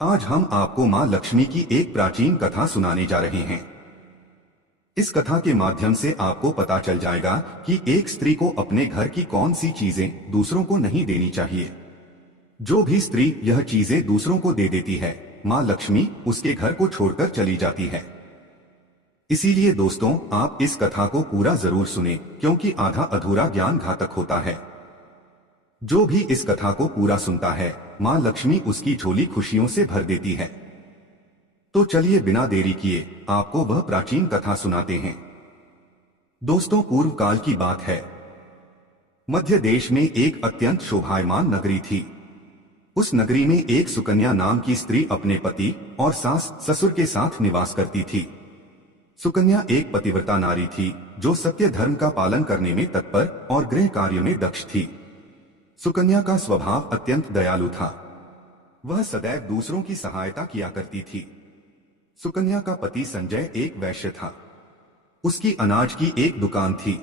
आज हम आपको मां लक्ष्मी की एक प्राचीन कथा सुनाने जा रहे हैं। इस कथा के माध्यम से आपको पता चल जाएगा कि एक स्त्री को अपने घर की कौन सी चीजें दूसरों को नहीं देनी चाहिए। जो भी स्त्री यह चीजें दूसरों को दे देती है, मां लक्ष्मी उसके घर को छोड़कर चली जाती है। इसीलिए दोस्तों, आप इस कथा को पूरा जरूर सुने, क्योंकि आधा अधूरा ज्ञान घातक होता है। जो भी इस कथा को पूरा सुनता है, मां लक्ष्मी उसकी झोली खुशियों से भर देती है। तो चलिए बिना देरी किए आपको वह प्राचीन कथा सुनाते हैं। दोस्तों, पूर्व काल की बात है। मध्य देश में एक अत्यंत शोभायमान नगरी थी। उस नगरी में एक सुकन्या नाम की स्त्री अपने पति और सास ससुर के साथ निवास करती थी। सुकन्या एक पतिव्रता नारी थी, जो सत्य धर्म का पालन करने में तत्पर और गृह कार्य में दक्ष थी। सुकन्या का स्वभाव अत्यंत दयालु था। वह सदैव दूसरों की सहायता किया करती थी। सुकन्या का पति संजय एक वैश्य था। उसकी अनाज की एक दुकान थी।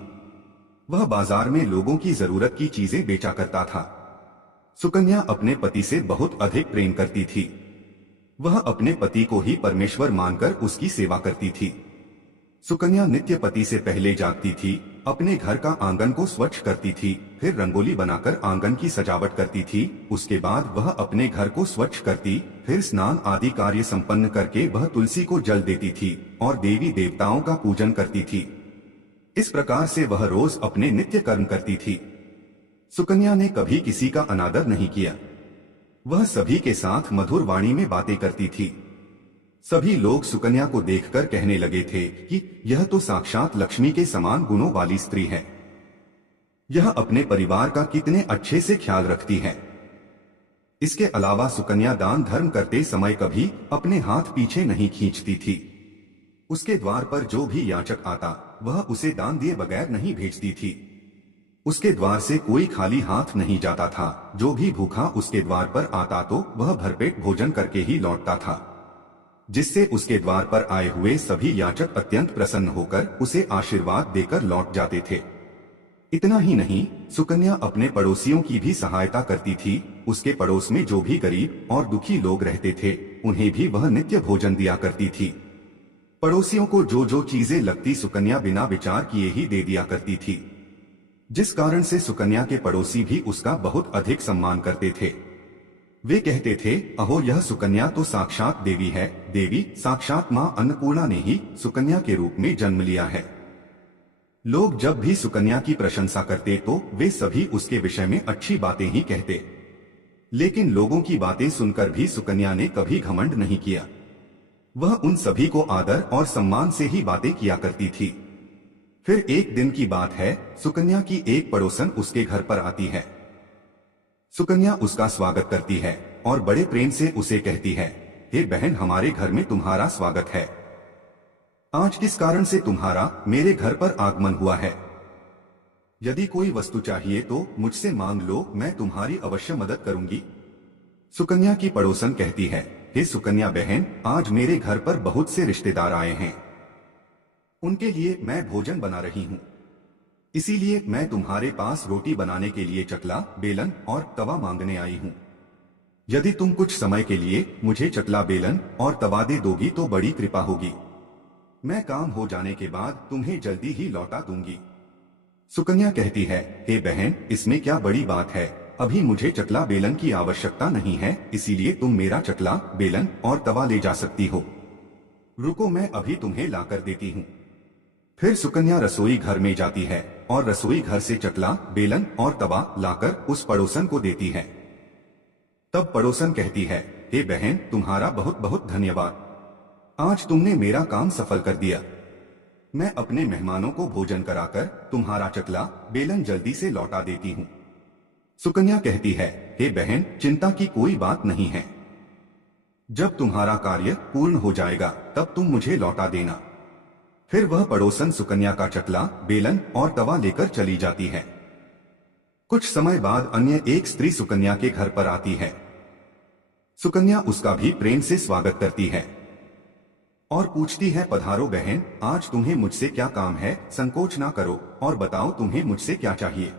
वह बाजार में लोगों की जरूरत की चीजें बेचा करता था। सुकन्या अपने पति से बहुत अधिक प्रेम करती थी। वह अपने पति को ही परमेश्वर मानकर उसकी सेवा करती थी। सुकन्या नित्य पति से पहले जागती थी, अपने घर का आंगन को स्वच्छ करती थी, फिर रंगोली बनाकर आंगन की सजावट करती थी। उसके बाद वह अपने घर को स्वच्छ करती, फिर स्नान आदि कार्य संपन्न करके वह तुलसी को जल देती थी और देवी देवताओं का पूजन करती थी। इस प्रकार से वह रोज अपने नित्य कर्म करती थी। सुकन्या ने कभी किसी का अनादर नहीं किया। वह सभी के साथ मधुर वाणी में बातें करती थी। सभी लोग सुकन्या को देखकर कहने लगे थे कि यह तो साक्षात लक्ष्मी के समान गुणों वाली स्त्री है। यह अपने परिवार का कितने अच्छे से ख्याल रखती है। इसके अलावा सुकन्या दान धर्म करते समय कभी अपने हाथ पीछे नहीं खींचती थी। उसके द्वार पर जो भी याचक आता, वह उसे दान दिए बगैर नहीं भेजती थी। उसके द्वार से कोई खाली हाथ नहीं जाता था। जो भी भूखा उसके द्वार पर आता तो वह भरपेट भोजन करके ही लौटता था, जिससे उसके द्वार पर आए हुए सभी याचक अत्यंत प्रसन्न होकर उसे आशीर्वाद देकर लौट जाते थे। इतना ही नहीं, सुकन्या अपने पड़ोसियों की भी सहायता करती थी। उसके पड़ोस में जो भी गरीब और दुखी लोग रहते थे, उन्हें भी वह नित्य भोजन दिया करती थी। पड़ोसियों को जो जो चीजें लगती, सुकन्या बिना विचार किए ही दे दिया करती थी, जिस कारण से सुकन्या के पड़ोसी भी उसका बहुत अधिक सम्मान करते थे। वे कहते थे, अहो यह सुकन्या तो साक्षात देवी है। देवी साक्षात मां अन्नपूर्णा ने ही सुकन्या के रूप में जन्म लिया है। लोग जब भी सुकन्या की प्रशंसा करते तो वे सभी उसके विषय में अच्छी बातें ही कहते। लेकिन लोगों की बातें सुनकर भी सुकन्या ने कभी घमंड नहीं किया। वह उन सभी को आदर और सम्मान से ही बातें किया करती थी। फिर एक दिन की बात है, सुकन्या की एक पड़ोसन उसके घर पर आती है। सुकन्या उसका स्वागत करती है और बड़े प्रेम से उसे कहती है, हे बहन, हमारे घर में तुम्हारा स्वागत है। आज किस कारण से तुम्हारा मेरे घर पर आगमन हुआ है? यदि कोई वस्तु चाहिए तो मुझसे मांग लो, मैं तुम्हारी अवश्य मदद करूंगी। सुकन्या की पड़ोसन कहती है, हे सुकन्या बहन, आज मेरे घर पर बहुत से रिश्तेदार आए हैं। उनके लिए मैं भोजन बना रही हूँ। इसीलिए मैं तुम्हारे पास रोटी बनाने के लिए चकला, बेलन और तवा मांगने आई हूँ। यदि तुम कुछ समय के लिए मुझे चकला, बेलन और तवा दे दोगी तो बड़ी कृपा होगी। मैं काम हो जाने के बाद तुम्हें जल्दी ही लौटा दूंगी। सुकन्या कहती है, हे बहन, इसमें क्या बड़ी बात है? अभी मुझे चकला बेलन की आवश्यकता नहीं है, इसीलिए तुम मेरा चकला, बेलन और तवा ले जा सकती हो। रुको, मैं अभी तुम्हें लाकर देती हूँ। फिर सुकन्या रसोई घर में जाती है और रसोई घर से चकला, बेलन और तवा लाकर उस पड़ोसन को देती है। तब पड़ोसन कहती है, हे बहन, तुम्हारा बहुत बहुत धन्यवाद। आज तुमने मेरा काम सफल कर दिया। मैं अपने मेहमानों को भोजन कराकर तुम्हारा चकला, बेलन जल्दी से लौटा देती हूँ। सुकन्या कहती है, हे बहन, चिंता की कोई बात नहीं है। जब तुम्हारा कार्य पूर्ण हो जाएगा तब तुम मुझे लौटा देना। फिर वह पड़ोसन सुकन्या का चकला, बेलन और तवा लेकर चली जाती है। कुछ समय बाद अन्य एक स्त्री सुकन्या के घर पर आती है। सुकन्या उसका भी प्रेम से स्वागत करती है और पूछती है, पधारो बहन, आज तुम्हें मुझसे क्या काम है? संकोच ना करो और बताओ तुम्हें मुझसे क्या चाहिए।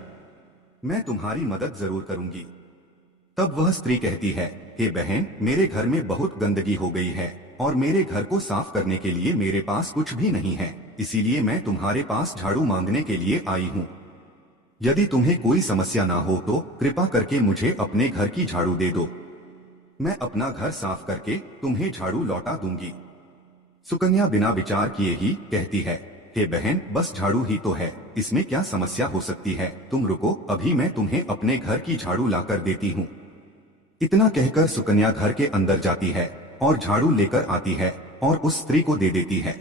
मैं तुम्हारी मदद जरूर करूंगी। तब वह स्त्री कहती है, हे बहन, मेरे घर में बहुत गंदगी हो गई है और मेरे घर को साफ करने के लिए मेरे पास कुछ भी नहीं है, इसीलिए मैं तुम्हारे पास झाड़ू मांगने के लिए आई हूँ। यदि तुम्हें कोई समस्या ना हो तो कृपा करके मुझे अपने घर की झाड़ू दे दो। मैं अपना घर साफ करके तुम्हें झाड़ू लौटा दूंगी। सुकन्या बिना विचार किए ही कहती है, हे बहन, बस झाड़ू ही तो है, इसमें क्या समस्या हो सकती है, तुम रुको, अभी मैं तुम्हें अपने घर की झाड़ू लाकर देती हूँ। इतना कहकर सुकन्या घर के अंदर जाती है और झाड़ू लेकर आती है और उस स्त्री को दे देती है।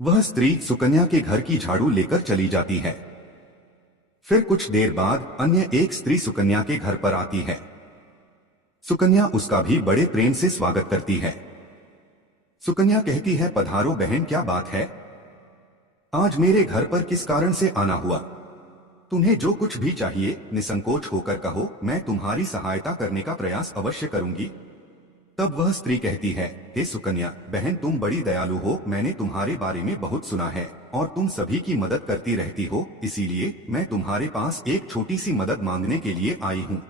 वह स्त्री सुकन्या के घर की झाड़ू लेकर चली जाती है। फिर कुछ देर बाद अन्य एक स्त्री सुकन्या के घर पर आती है। सुकन्या उसका भी बड़े प्रेम से स्वागत करती है। सुकन्या कहती है, पधारो बहन, क्या बात है, आज मेरे घर पर किस कारण से आना हुआ? तुम्हें जो कुछ भी चाहिए निसंकोच होकर कहो, मैं तुम्हारी सहायता करने का प्रयास अवश्य करूंगी। तब वह स्त्री कहती है, हे सुकन्या बहन, तुम बड़ी दयालु हो, मैंने तुम्हारे बारे में बहुत सुना है और तुम सभी की मदद करती रहती हो, इसीलिए मैं तुम्हारे पास एक छोटी सी मदद मांगने के लिए आई हूँ।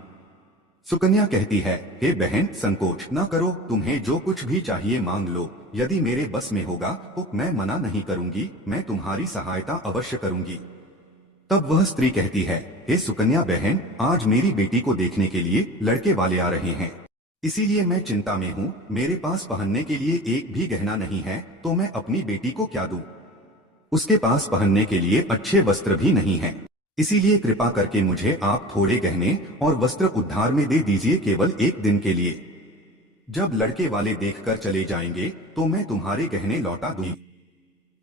सुकन्या कहती है, हे बहन, संकोच न करो, तुम्हें जो कुछ भी चाहिए मांग लो, यदि मेरे बस में होगा तो मैं मना नहीं करूंगी, मैं तुम्हारी सहायता अवश्य करूंगी। तब वह स्त्री कहती है, हे सुकन्या बहन, आज मेरी बेटी को देखने के लिए लड़के वाले आ रहे हैं, इसीलिए मैं चिंता में हूँ, मेरे पास पहनने के लिए एक भी गहना नहीं है, तो मैं अपनी बेटी को क्या दूं? उसके पास पहनने के लिए अच्छे वस्त्र भी नहीं है, इसीलिए कृपा करके मुझे आप थोड़े गहने और वस्त्र उधार में दे दीजिए, केवल एक दिन के लिए। जब लड़के वाले देखकर चले जाएंगे तो मैं तुम्हारे गहने लौटा दूंगी।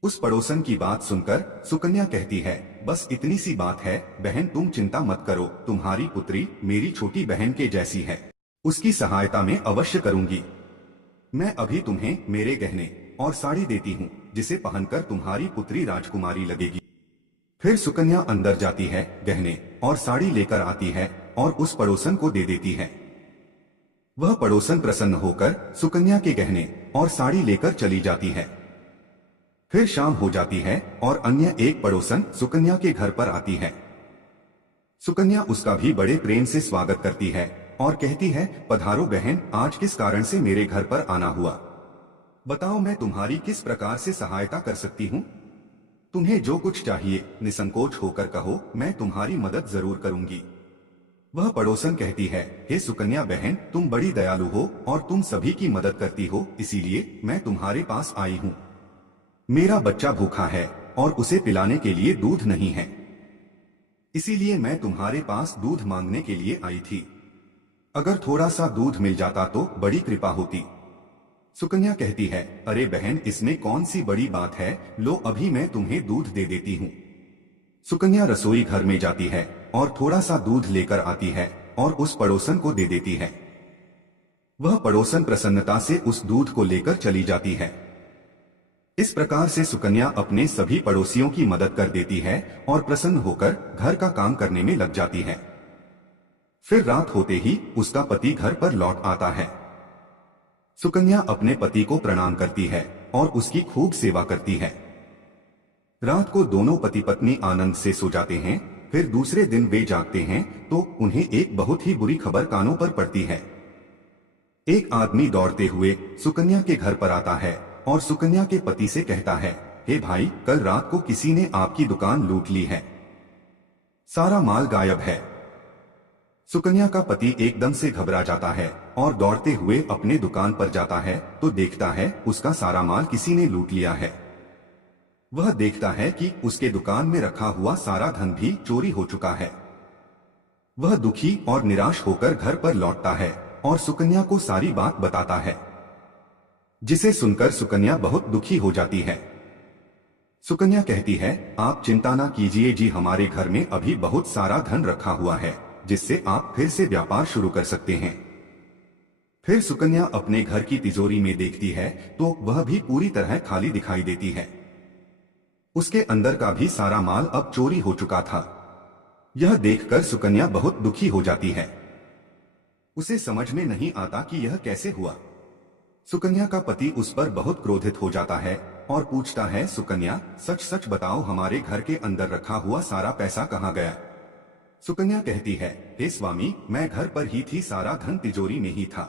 उस पड़ोसन की बात सुनकर सुकन्या कहती है, बस इतनी सी बात है बहन, तुम चिंता मत करो, तुम्हारी पुत्री मेरी छोटी बहन के जैसी है, उसकी सहायता में अवश्य करूंगी। मैं अभी तुम्हें मेरे गहने और साड़ी देती हूँ, जिसे पहनकर तुम्हारी पुत्री राजकुमारी लगेगी। फिर सुकन्या अंदर जाती है, गहने और साड़ी लेकर आती है और उस पड़ोसन को दे देती है। वह पड़ोसन प्रसन्न होकर सुकन्या के गहने और साड़ी लेकर चली जाती है। फिर शाम हो जाती है और अन्य एक पड़ोसन सुकन्या के घर पर आती है। सुकन्या उसका भी बड़े प्रेम से स्वागत करती है और कहती है, पधारो बहन, आज किस कारण से मेरे घर पर आना हुआ? बताओ, मैं तुम्हारी किस प्रकार से सहायता कर सकती हूँ? तुम्हें जो कुछ चाहिए निसंकोच होकर कहो, मैं तुम्हारी मदद जरूर करूंगी। वह पड़ोसन कहती है, हे सुकन्या बहन, तुम बड़ी दयालु हो और तुम सभी की मदद करती हो, इसीलिए मैं तुम्हारे पास आई हूँ। मेरा बच्चा भूखा है और उसे पिलाने के लिए दूध नहीं है, इसीलिए मैं तुम्हारे पास दूध मांगने के लिए आई थी। अगर थोड़ा सा दूध मिल जाता तो बड़ी कृपा होती। सुकन्या कहती है, अरे बहन, इसमें कौन सी बड़ी बात है, लो अभी मैं तुम्हें दूध दे देती हूँ। सुकन्या रसोई घर में जाती है और थोड़ा सा दूध लेकर आती है और उस पड़ोसन को दे देती है। वह पड़ोसन प्रसन्नता से उस दूध को लेकर चली जाती है। इस प्रकार से सुकन्या अपने सभी पड़ोसियों की मदद कर देती है और प्रसन्न होकर घर का काम करने में लग जाती है। फिर रात होते ही उसका पति घर पर लौट आता है। सुकन्या अपने पति को प्रणाम करती है और उसकी खूब सेवा करती है। रात को दोनों पति पत्नी आनंद से सो जाते हैं। फिर दूसरे दिन वे जागते हैं तो उन्हें एक बहुत ही बुरी खबर कानों पर पड़ती है। एक आदमी दौड़ते हुए सुकन्या के घर पर आता है और सुकन्या के पति से कहता है, हे भाई, कल रात को किसी ने आपकी दुकान लूट ली है, सारा माल गायब है। सुकन्या का पति एकदम से घबरा जाता है और दौड़ते हुए अपने दुकान पर जाता है तो देखता है उसका सारा माल किसी ने लूट लिया है। वह देखता है कि उसके दुकान में रखा हुआ सारा धन भी चोरी हो चुका है। वह दुखी और निराश होकर घर पर लौटता है और सुकन्या को सारी बात बताता है, जिसे सुनकर सुकन्या बहुत दुखी हो जाती है। सुकन्या कहती है, आप चिंता ना कीजिए जी, हमारे घर में अभी बहुत सारा धन रखा हुआ है, जिससे आप फिर से व्यापार शुरू कर सकते हैं। फिर सुकन्या अपने घर की तिजोरी में देखती है तो वह भी पूरी तरह खाली दिखाई देती है। उसके अंदर का भी सारा माल अब चोरी हो चुका था। यह देखकर सुकन्या बहुत दुखी हो जाती है। उसे समझ में नहीं आता कि यह कैसे हुआ। सुकन्या का पति उस पर बहुत क्रोधित हो जाता है और पूछता है, सुकन्या, सच सच बताओ, हमारे घर के अंदर रखा हुआ सारा पैसा कहाँ गया? सुकन्या कहती है, हे स्वामी, मैं घर पर ही थी, सारा धन तिजोरी में ही था।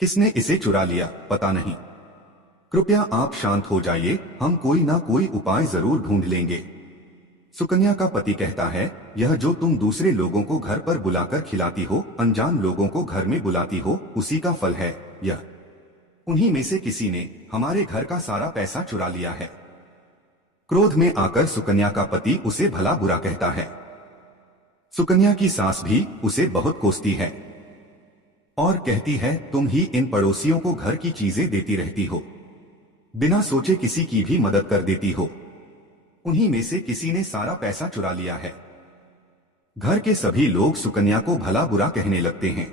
किसने इसे चुरा लिया पता नहीं। कृपया आप शांत हो जाइए, हम कोई ना कोई उपाय जरूर ढूंढ लेंगे। सुकन्या का पति कहता है, यह जो तुम दूसरे लोगों को घर पर बुलाकर खिलाती हो, अनजान लोगों को घर में बुलाती हो, उसी का फल है यह। उन्हीं में से किसी ने हमारे घर का सारा पैसा चुरा लिया है। क्रोध में आकर सुकन्या का पति उसे भला बुरा कहता है। सुकन्या की सास भी उसे बहुत कोसती है और कहती है, तुम ही इन पड़ोसियों को घर की चीजें देती रहती हो, बिना सोचे किसी की भी मदद कर देती हो। उन्हीं में से किसी ने सारा पैसा चुरा लिया है। घर के सभी लोग सुकन्या को भला बुरा कहने लगते हैं।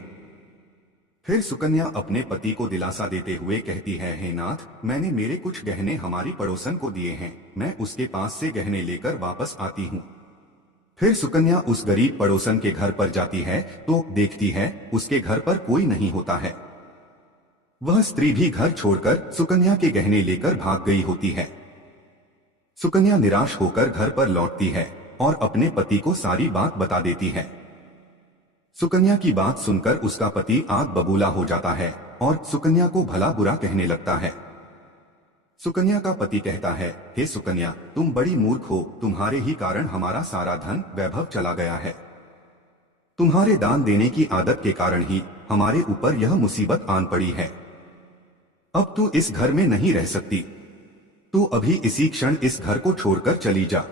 फिर सुकन्या अपने पति को दिलासा देते हुए कहती है, हे नाथ, मैंने मेरे कुछ गहने हमारी पड़ोसन को दिए हैं, मैं उसके पास से गहने लेकर वापस आती हूँ। फिर सुकन्या उस गरीब पड़ोसन के घर पर जाती है तो देखती है उसके घर पर कोई नहीं होता है। वह स्त्री भी घर छोड़कर सुकन्या के गहने लेकर भाग गई होती है। सुकन्या निराश होकर घर पर लौटती है और अपने पति को सारी बात बता देती है। सुकन्या की बात सुनकर उसका पति आग बबूला हो जाता है और सुकन्या को भला बुरा कहने लगता है। सुकन्या का पति कहता है, हे सुकन्या, तुम बड़ी मूर्ख हो, तुम्हारे ही कारण हमारा सारा धन वैभव चला गया है। तुम्हारे दान देने की आदत के कारण ही हमारे ऊपर यह मुसीबत आन पड़ी है। अब तू इस घर में नहीं रह सकती, तू अभी इसी क्षण इस घर को छोड़कर चली जा।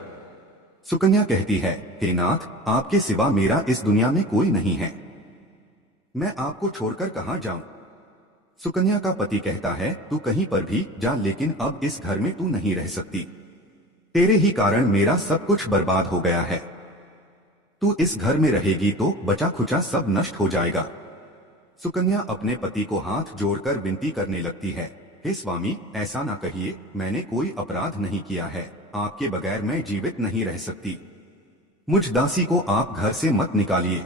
सुकन्या कहती है, हे नाथ, आपके सिवा मेरा इस दुनिया में कोई नहीं है, मैं आपको छोड़कर कहां जाऊं। सुकन्या का पति कहता है, तू कहीं पर भी जा, लेकिन अब इस घर में तू नहीं रह सकती। तेरे ही कारण मेरा सब कुछ बर्बाद हो गया है। तू इस घर में रहेगी तो बचा खुचा सब नष्ट हो जाएगा। सुकन्या अपने पति को हाथ जोड़कर विनती करने लगती है, हे स्वामी, ऐसा ना कहिए, मैंने कोई अपराध नहीं किया है, आपके बगैर मैं जीवित नहीं रह सकती, मुझ दासी को आप घर से मत निकालिए।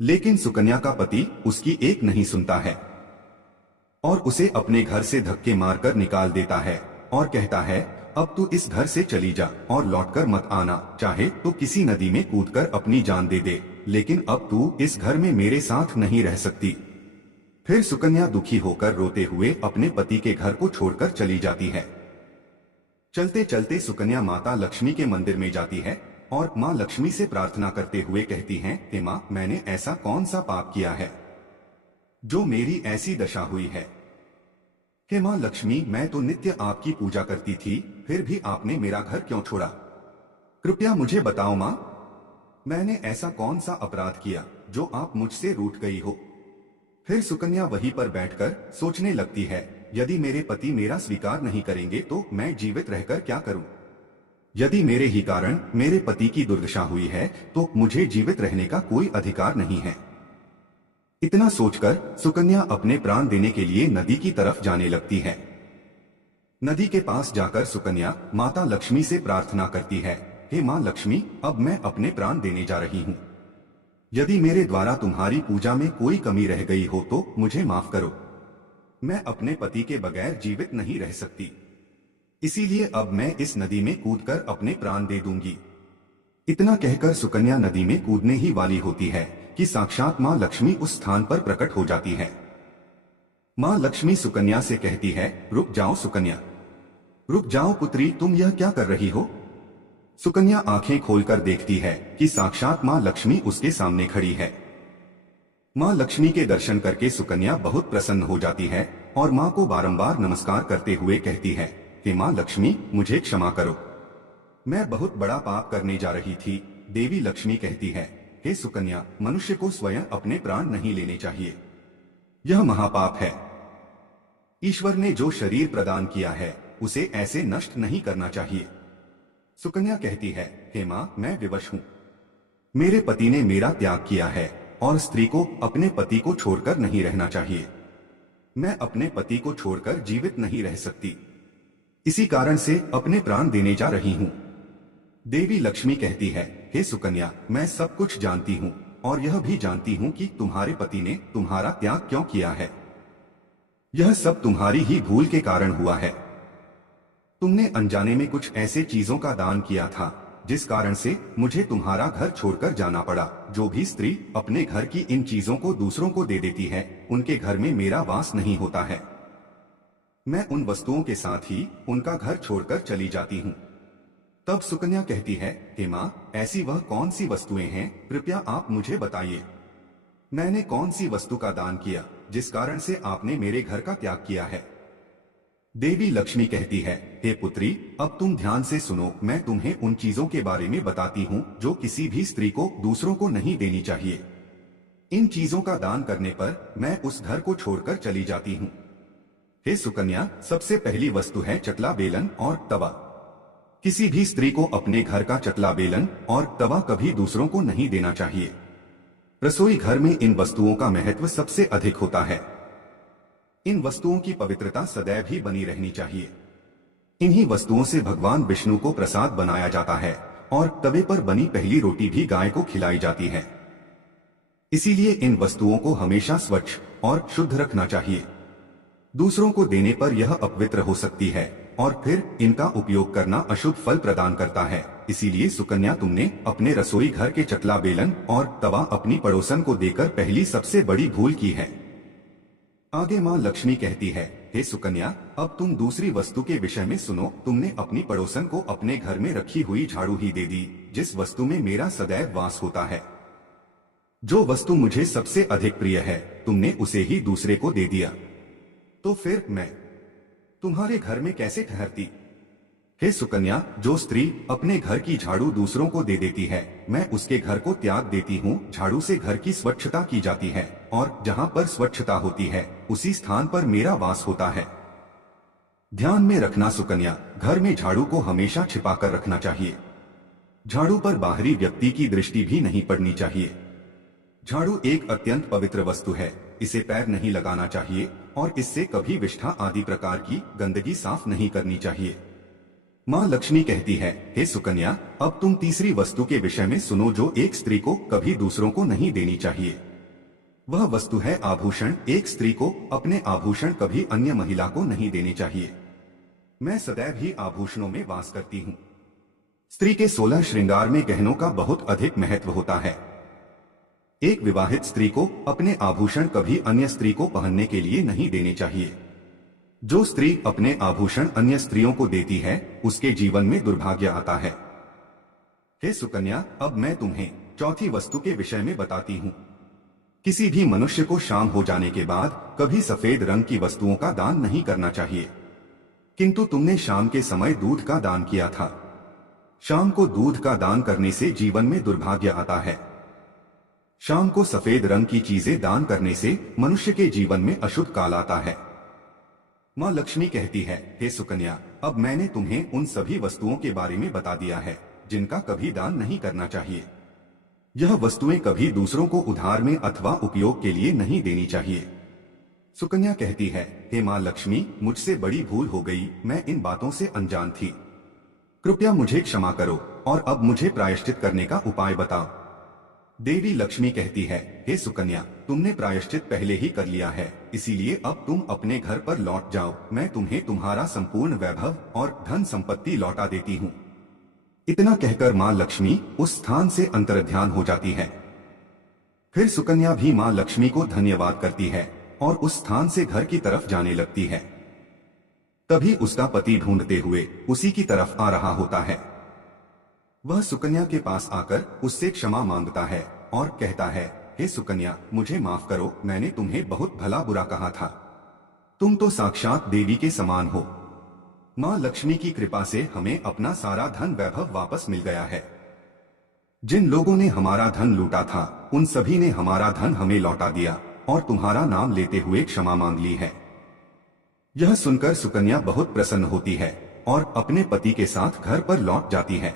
लेकिन सुकन्या का पति उसकी एक नहीं सुनता है और उसे अपने घर से धक्के मारकर निकाल देता है और कहता है, अब तू इस घर से चली जा और लौटकर मत आना, चाहे तो किसी नदी में कूदकर अपनी जान दे दे, लेकिन अब तू इस घर में मेरे साथ नहीं रह सकती। फिर सुकन्या दुखी होकर रोते हुए अपने पति के घर को छोड़कर चली जाती है। चलते चलते सुकन्या माता लक्ष्मी के मंदिर में जाती है और माँ लक्ष्मी से प्रार्थना करते हुए कहती हैं, हे माँ, मैंने ऐसा कौन सा पाप किया है जो मेरी ऐसी दशा हुई है। हे माँ लक्ष्मी, मैं तो नित्य आपकी पूजा करती थी, फिर भी आपने मेरा घर क्यों छोड़ा? कृपया मुझे बताओ माँ, मैंने ऐसा कौन सा अपराध किया जो आप मुझसे रूठ गई हो? फिर सुकन्या वहीं पर बैठकर सोचने लगती है, यदि मेरे पति मेरा स्वीकार नहीं करेंगे तो मैं जीवित रहकर क्या करूं? यदि मेरे ही कारण मेरे पति की दुर्दशा हुई है तो मुझे जीवित रहने का कोई अधिकार नहीं है। इतना सोचकर सुकन्या अपने प्राण देने के लिए नदी की तरफ जाने लगती है। नदी के पास जाकर सुकन्या माता लक्ष्मी से प्रार्थना करती है, हे माँ लक्ष्मी, अब मैं अपने प्राण देने जा रही हूँ। यदि मेरे द्वारा तुम्हारी पूजा में कोई कमी रह गई हो तो मुझे माफ करो। मैं अपने पति के बगैर जीवित नहीं रह सकती, इसीलिए अब मैं इस नदी में कूदकर अपने प्राण दे दूंगी। इतना कहकर सुकन्या नदी में कूदने ही वाली होती है कि साक्षात माँ लक्ष्मी उस स्थान पर प्रकट हो जाती है। माँ लक्ष्मी सुकन्या से कहती है, रुक जाओ सुकन्या, रुक जाओ पुत्री, तुम यह क्या कर रही हो? सुकन्या आंखें खोलकर देखती है कि साक्षात माँ लक्ष्मी उसके सामने खड़ी है। माँ लक्ष्मी के दर्शन करके सुकन्या बहुत प्रसन्न हो जाती है और माँ को बारंबार नमस्कार करते हुए कहती है कि माँ लक्ष्मी, मुझे क्षमा करो, मैं बहुत बड़ा पाप करने जा रही थी। देवी लक्ष्मी कहती है, हे सुकन्या, मनुष्य को स्वयं अपने प्राण नहीं लेने चाहिए, यह महापाप है। ईश्वर ने जो शरीर प्रदान किया है उसे ऐसे नष्ट नहीं करना चाहिए। सुकन्या कहती है, हे माँ, मैं विवश हूँ, मेरे पति ने मेरा त्याग किया है और स्त्री को अपने पति को छोड़कर नहीं रहना चाहिए। मैं अपने पति को छोड़कर जीवित नहीं रह सकती, इसी कारण से अपने प्राण देने जा रही हूँ। देवी लक्ष्मी कहती है, हे सुकन्या, मैं सब कुछ जानती हूँ और यह भी जानती हूँ कि तुम्हारे पति ने तुम्हारा त्याग क्यों किया है। यह सब तुम्हारी ही भूल के कारण हुआ है। तुमने अनजाने में कुछ ऐसे चीजों का दान किया था जिस कारण से मुझे तुम्हारा घर छोड़कर जाना पड़ा। जो भी स्त्री अपने घर की इन चीजों को दूसरों को दे देती है, उनके घर में मेरा वास नहीं होता है। मैं उन वस्तुओं के साथ ही उनका घर छोड़कर चली जाती हूँ। तब सुकन्या कहती है, हे माँ, ऐसी वह कौन सी वस्तुएं हैं, कृपया आप मुझे बताइए। मैंने कौन सी वस्तु का दान किया जिस कारण से आपने मेरे घर का त्याग किया है? देवी लक्ष्मी कहती है, हे पुत्री, अब तुम ध्यान से सुनो। मैं तुम्हें उन चीजों के बारे में बताती हूँ जो किसी भी स्त्री को दूसरों को नहीं देनी चाहिए। इन चीजों का दान करने पर मैं उस घर को छोड़कर चली जाती हूँ। हे सुकन्या, सबसे पहली वस्तु है चकला बेलन और तवा। किसी भी स्त्री को अपने घर का चकला बेलन और तवा कभी दूसरों को नहीं देना चाहिए। रसोई घर में इन वस्तुओं का महत्व सबसे अधिक होता है। इन वस्तुओं की पवित्रता सदैव ही बनी रहनी चाहिए। इन्हीं वस्तुओं से भगवान विष्णु को प्रसाद बनाया जाता है और तवे पर बनी पहली रोटी भी गाय को खिलाई जाती है। इसीलिए इन वस्तुओं को हमेशा स्वच्छ और शुद्ध रखना चाहिए। दूसरों को देने पर यह अपवित्र हो सकती है और फिर इनका उपयोग करना अशुभ फल प्रदान करता है। इसीलिए सुकन्या, तुमने अपने रसोई घर के चकला बेलन और तवा अपनी पड़ोसन को देकर पहली सबसे बड़ी भूल की है। आगे माँ लक्ष्मी कहती है, हे सुकन्या, अब तुम दूसरी वस्तु के विषय में सुनो। तुमने अपनी पड़ोसन को अपने घर में रखी हुई झाड़ू ही दे दी, जिस वस्तु में मेरा सदैव वास होता है। जो वस्तु मुझे सबसे अधिक प्रिय है, तुमने उसे ही दूसरे को दे दिया। तो फिर मैं तुम्हारे घर में कैसे ठहरती? हे सुकन्या, जो स्त्री अपने घर की झाड़ू दूसरों को दे देती है, मैं उसके घर को त्याग देती हूँ। झाड़ू से घर की स्वच्छता की जाती है और जहाँ पर स्वच्छता होती है उसी स्थान पर मेरा वास होता है। ध्यान में रखना सुकन्या, घर में झाड़ू को हमेशा छिपाकर रखना चाहिए। झाड़ू पर बाहरी व्यक्ति की दृष्टि भी नहीं पड़नी चाहिए। झाड़ू एक अत्यंत पवित्र वस्तु है, इसे पैर नहीं लगाना चाहिए और इससे कभी विष्ठा आदि प्रकार की गंदगी साफ नहीं करनी चाहिए। माँ लक्ष्मी कहती है, हे सुकन्या, अब तुम तीसरी वस्तु के विषय में सुनो जो एक स्त्री को कभी दूसरों को नहीं देनी चाहिए। वह वस्तु है आभूषण। एक स्त्री को अपने आभूषण कभी अन्य महिला को नहीं देने चाहिए। मैं सदैव ही आभूषणों में वास करती हूँ। स्त्री के 16 श्रृंगार में गहनों का बहुत अधिक महत्व होता है। एक विवाहित स्त्री को अपने आभूषण कभी अन्य स्त्री को पहनने के लिए नहीं देने चाहिए। जो स्त्री अपने आभूषण अन्य स्त्रियों को देती है, उसके जीवन में दुर्भाग्य आता है। हे सुकन्या, अब मैं तुम्हें चौथी वस्तु के विषय में बताती हूँ। किसी भी मनुष्य को शाम हो जाने के बाद कभी सफेद रंग की वस्तुओं का दान नहीं करना चाहिए, किंतु तुमने शाम के समय दूध का दान किया था। शाम को दूध का दान करने से जीवन में दुर्भाग्य आता है। शाम को सफेद रंग की चीजें दान करने से मनुष्य के जीवन में अशुभ काल आता है। माँ लक्ष्मी कहती है, हे सुकन्या, अब मैंने तुम्हें उन सभी वस्तुओं के बारे में बता दिया है जिनका कभी दान नहीं करना चाहिए। यह वस्तुएं कभी दूसरों को उधार में अथवा उपयोग के लिए नहीं देनी चाहिए। सुकन्या कहती है, हे माँ लक्ष्मी, मुझसे बड़ी भूल हो गई। मैं इन बातों से अनजान थी। कृपया मुझे क्षमा करो और अब मुझे प्रायश्चित करने का उपाय बताओ। देवी लक्ष्मी कहती है, हे सुकन्या, तुमने प्रायश्चित पहले ही कर लिया है, इसीलिए अब तुम अपने घर पर लौट जाओ। मैं तुम्हें तुम्हारा संपूर्ण वैभव और धन संपत्ति लौटा देती हूँ। इतना कहकर माँ लक्ष्मी उस स्थान से अंतर्ध्यान हो जाती है। फिर सुकन्या भी माँ लक्ष्मी को धन्यवाद करती है और उस स्थान से घर की तरफ जाने लगती है। तभी उसका पति ढूंढते हुए उसी की तरफ आ रहा होता है। वह सुकन्या के पास आकर उससे क्षमा मांगता है और कहता है, हे सुकन्या, मुझे माफ करो। मैंने तुम्हें बहुत भला बुरा कहा था। तुम तो साक्षात देवी के समान हो। माँ लक्ष्मी की कृपा से हमें अपना सारा धन वैभव वापस मिल गया है। जिन लोगों ने हमारा धन लूटा था, उन सभी ने हमारा धन हमें लौटा दिया और तुम्हारा नाम लेते हुए क्षमा मांग ली है। यह सुनकर सुकन्या बहुत प्रसन्न होती है और अपने पति के साथ घर पर लौट जाती है।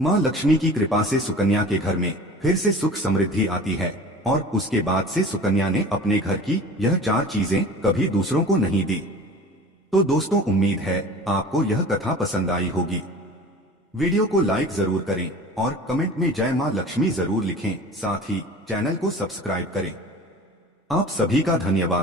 माँ लक्ष्मी की कृपा से सुकन्या के घर में फिर से सुख समृद्धि आती है और उसके बाद से सुकन्या ने अपने घर की यह 4 चीजें कभी दूसरों को नहीं दी। तो दोस्तों, उम्मीद है आपको यह कथा पसंद आई होगी। वीडियो को लाइक जरूर करें और कमेंट में जय माँ लक्ष्मी जरूर लिखें। साथ ही चैनल को सब्सक्राइब करें। आप सभी का धन्यवाद।